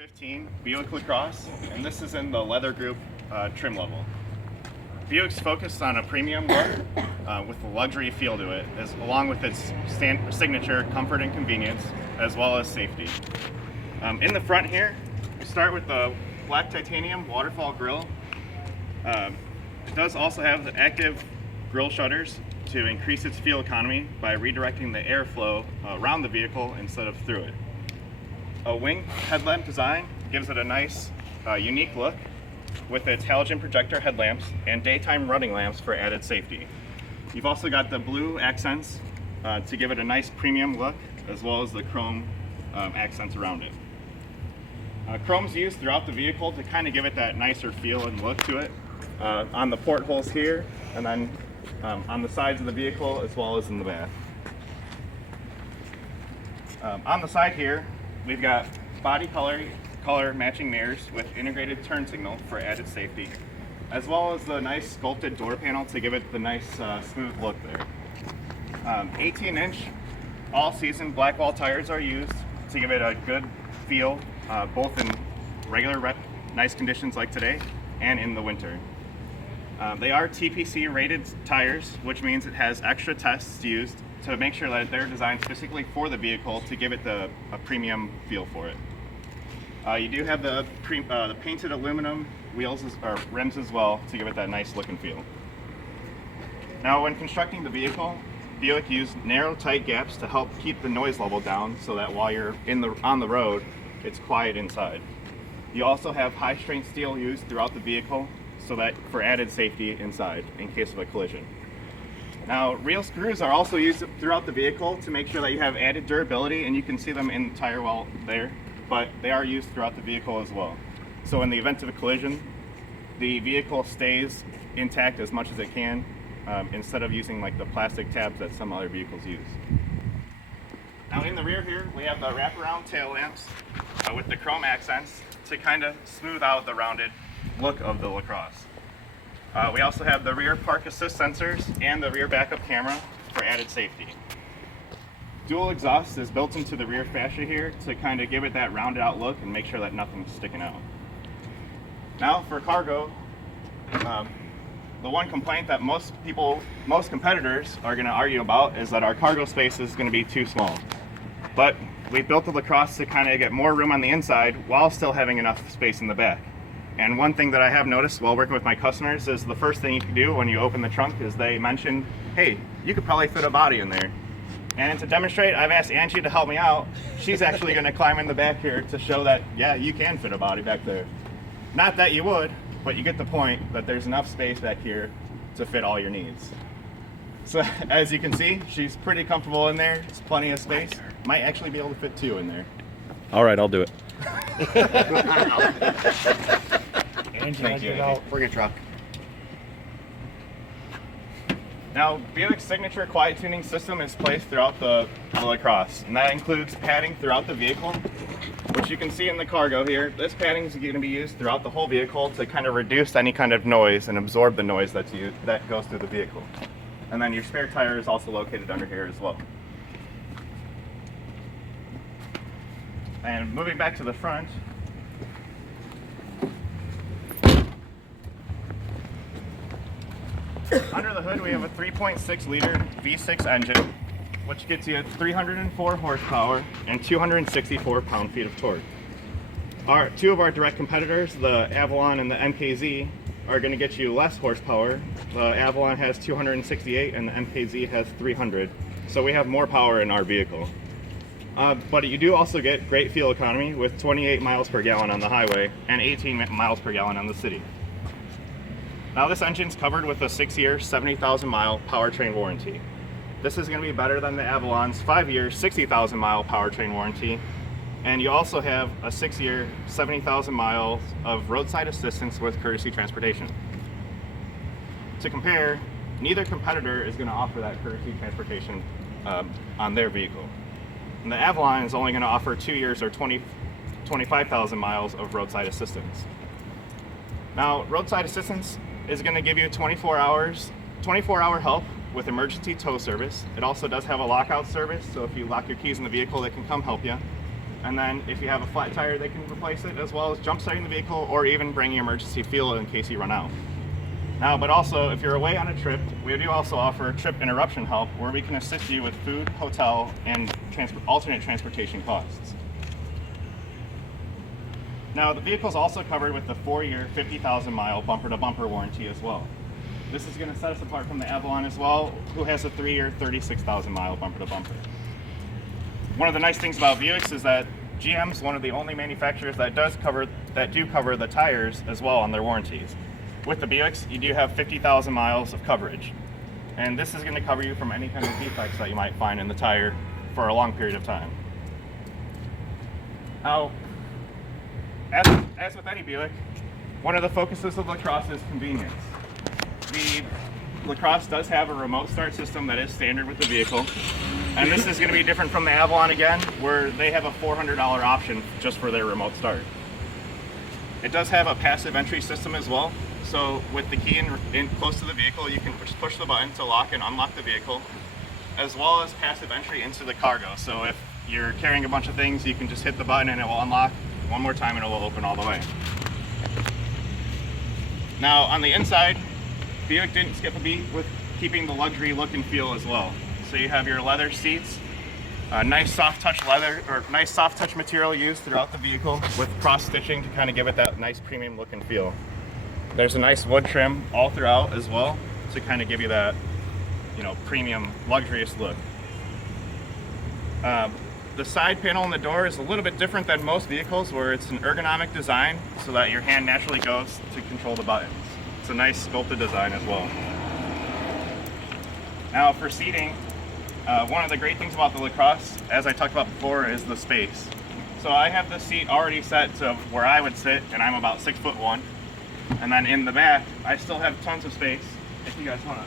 2015 Buick Lacrosse, and this is in the leather group trim level. Buick's focused on a premium look with a luxury feel to it, along with its signature comfort and convenience, as well as safety. In the front here, we start with the black titanium waterfall grille. It does also have the active grille shutters to increase its fuel economy by redirecting the airflow around the vehicle instead of through it. A wing headlamp design gives it a nice, unique look with its halogen projector headlamps and daytime running lamps for added safety. You've also got the blue accents to give it a nice premium look, as well as the chrome accents around it. Chrome's used throughout the vehicle to kind of give it that nicer feel and look to it, on the portholes here, and then on the sides of the vehicle, as well as in the back. On the side here, we've got body color matching mirrors with integrated turn signal for added safety, as well as the nice sculpted door panel to give it the nice smooth look there. 18-inch all-season black wall tires are used to give it a good feel, both in regular nice conditions like today and in the winter. They are TPC rated tires, which means it has extra tests used to make sure that they're designed specifically for the vehicle to give it a premium feel for it. You do have the painted aluminum wheels or rims as well to give it that nice look and feel. Now, when constructing the vehicle, Buick used narrow, tight gaps to help keep the noise level down so that while you're on the road, it's quiet inside. You also have high-strength steel used throughout the vehicle so that for added safety inside in case of a collision. Now, real screws are also used throughout the vehicle to make sure that you have added durability, and you can see them in the tire well there, but they are used throughout the vehicle as well. So in the event of a collision, the vehicle stays intact as much as it can, instead of using like the plastic tabs that some other vehicles use. Now in the rear here, we have the wraparound tail lamps with the chrome accents to kind of smooth out the rounded look of the Lacrosse. We also have the rear park assist sensors and the rear backup camera for added safety. Dual exhaust is built into the rear fascia here to kind of give it that rounded out look and make sure that nothing's sticking out. Now for cargo, the one complaint that most competitors are going to argue about is that our cargo space is going to be too small. But we built the Lacrosse to kind of get more room on the inside while still having enough space in the back. And one thing that I have noticed while working with my customers is the first thing you can do when you open the trunk is they mention, hey, you could probably fit a body in there. And to demonstrate, I've asked Angie to help me out. She's actually going to climb in the back here to show that, yeah, you can fit a body back there. Not that you would, but you get the point that there's enough space back here to fit all your needs. So as you can see, she's pretty comfortable in there. There's plenty of space. Might actually be able to fit two in there. All right, I'll do it. Thank you. Bring a truck. Now, Buick's signature quiet tuning system is placed throughout the Lacrosse, and that includes padding throughout the vehicle, which you can see in the cargo here. This padding is going to be used throughout the whole vehicle to kind of reduce any kind of noise and absorb the noise that goes through the vehicle. And then your spare tire is also located under here as well. And moving back to the front, under the hood we have a 3.6 liter V6 engine, which gets you 304 horsepower and 264 pound-feet of torque. Two of our direct competitors, the Avalon and the MKZ, are going to get you less horsepower. The Avalon has 268 and the MKZ has 300, so we have more power in our vehicle. But you do also get great fuel economy with 28 miles per gallon on the highway and 18 miles per gallon on the city. Now this engine's covered with a 6-year, 70,000 mile powertrain warranty. This is going to be better than the Avalon's 5-year, 60,000 mile powertrain warranty. And you also have a 6-year, 70,000 miles of roadside assistance with courtesy transportation. To compare, neither competitor is going to offer that courtesy transportation on their vehicle. And the Avalon is only going to offer 2 years or 25,000 miles of roadside assistance. Now, roadside assistance is going to give you 24-hour help with emergency tow service. It also does have a lockout service, so if you lock your keys in the vehicle, they can come help you. And then if you have a flat tire, they can replace it, as well as jump starting the vehicle or even bringing emergency fuel in case you run out. Now, but also, if you're away on a trip, we do also offer trip interruption help, where we can assist you with food, hotel, and alternate transportation costs. Now, the vehicle is also covered with the 4-year, 50,000-mile bumper-to-bumper warranty as well. This is going to set us apart from the Avalon as well, who has a 3-year, 36,000-mile bumper-to-bumper. One of the nice things about Buicks is that GM's one of the only manufacturers that do cover the tires as well on their warranties. With the Buicks, you do have 50,000 miles of coverage, and this is going to cover you from any kind of defects that you might find in the tire for a long period of time. Now, as with any Buick, one of the focuses of Lacrosse is convenience. The Lacrosse does have a remote start system that is standard with the vehicle, and this is going to be different from the Avalon again, where they have a $400 option just for their remote start. It does have a passive entry system as well. So with the key in close to the vehicle, you can just push the button to lock and unlock the vehicle, as well as passive entry into the cargo. So if you're carrying a bunch of things, you can just hit the button and it will unlock one more time and it will open all the way. Now on the inside, Buick didn't skip a beat with keeping the luxury look and feel as well. So you have your leather seats, nice soft touch leather, or nice soft touch material used throughout the vehicle with cross stitching to kind of give it that nice premium look and feel. There's a nice wood trim all throughout as well to kind of give you that, premium, luxurious look. The side panel on the door is a little bit different than most vehicles, where it's an ergonomic design so that your hand naturally goes to control the buttons. It's a nice sculpted design as well. Now for seating, one of the great things about the Lacrosse, as I talked about before, is the space. So I have the seat already set to where I would sit, and I'm about 6'1". And then in the back, I still have tons of space. If you guys want to.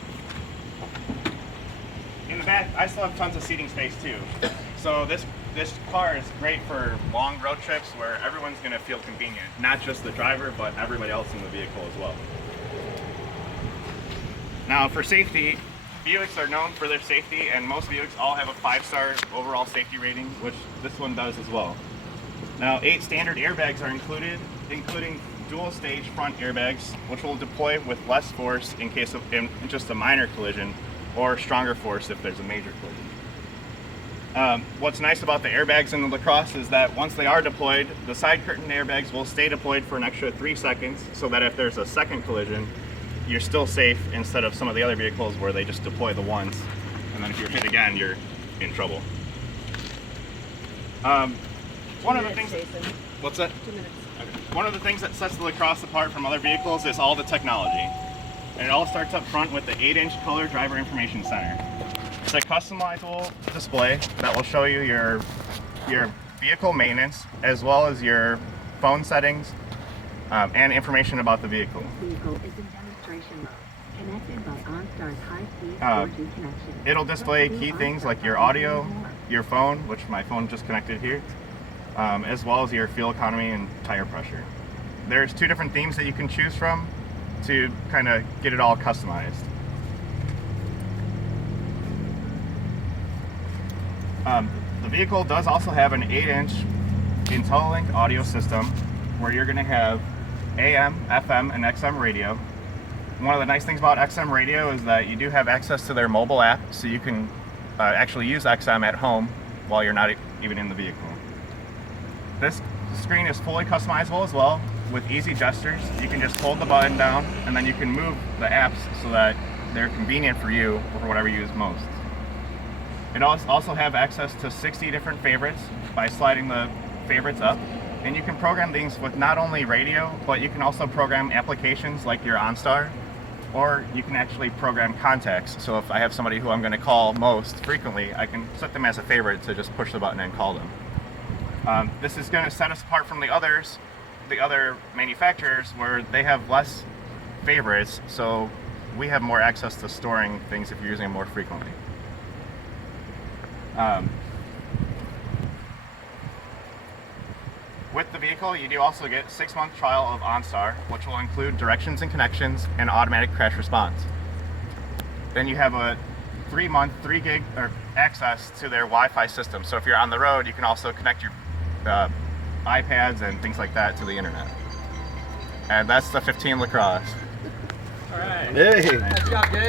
In the back, I still have tons of seating space too. So this car is great for long road trips where everyone's going to feel convenient. Not just the driver, but everybody else in the vehicle as well. Now for safety, Buicks are known for their safety, and most Buicks all have a 5-star overall safety rating, which this one does as well. Now 8 standard airbags are included, including dual stage front airbags, which will deploy with less force in case of just a minor collision, or stronger force if there's a major collision. What's nice about the airbags in the Lacrosse is that once they are deployed, the side curtain airbags will stay deployed for an extra 3 seconds, so that if there's a second collision, you're still safe, instead of some of the other vehicles where they just deploy the once, and then if you're hit again, you're in trouble. One of the things. What's that? 2 minutes. One of the things that sets the Lacrosse apart from other vehicles is all the technology. And it all starts up front with the 8-inch color driver information center. It's a customizable display that will show you your vehicle maintenance, as well as your phone settings and information about the vehicle. Vehicle is in demonstration mode, connected by OnStar's high-speed 4G connection. It'll display key things like your audio, your phone, which my phone just connected here, as well as your fuel economy and tire pressure. There's 2 different themes that you can choose from to kind of get it all customized. The vehicle does also have an 8-inch IntelliLink audio system, where you're going to have AM, FM, and XM radio. One of the nice things about XM radio is that you do have access to their mobile app, so you can actually use XM at home while you're not even in the vehicle. This screen is fully customizable as well, with easy gestures. You can just hold the button down, and then you can move the apps so that they're convenient for you or for whatever you use most. It also have access to 60 different favorites by sliding the favorites up, and you can program things with not only radio, but you can also program applications like your OnStar, or you can actually program contacts. So if I have somebody who I'm going to call most frequently, I can set them as a favorite to just push the button and call them. This is going to set us apart from the other manufacturers, where they have less favorites, so we have more access to storing things if you're using them more frequently. With the vehicle, you do also get 6-month trial of OnStar, which will include directions and connections and automatic crash response. Then you have a 3-month, 3 gig access to their Wi-Fi system. So if you're on the road, you can also connect your iPads and things like that to the internet. And that's the 15 Lacrosse. All right. Hey. Nice job, dude.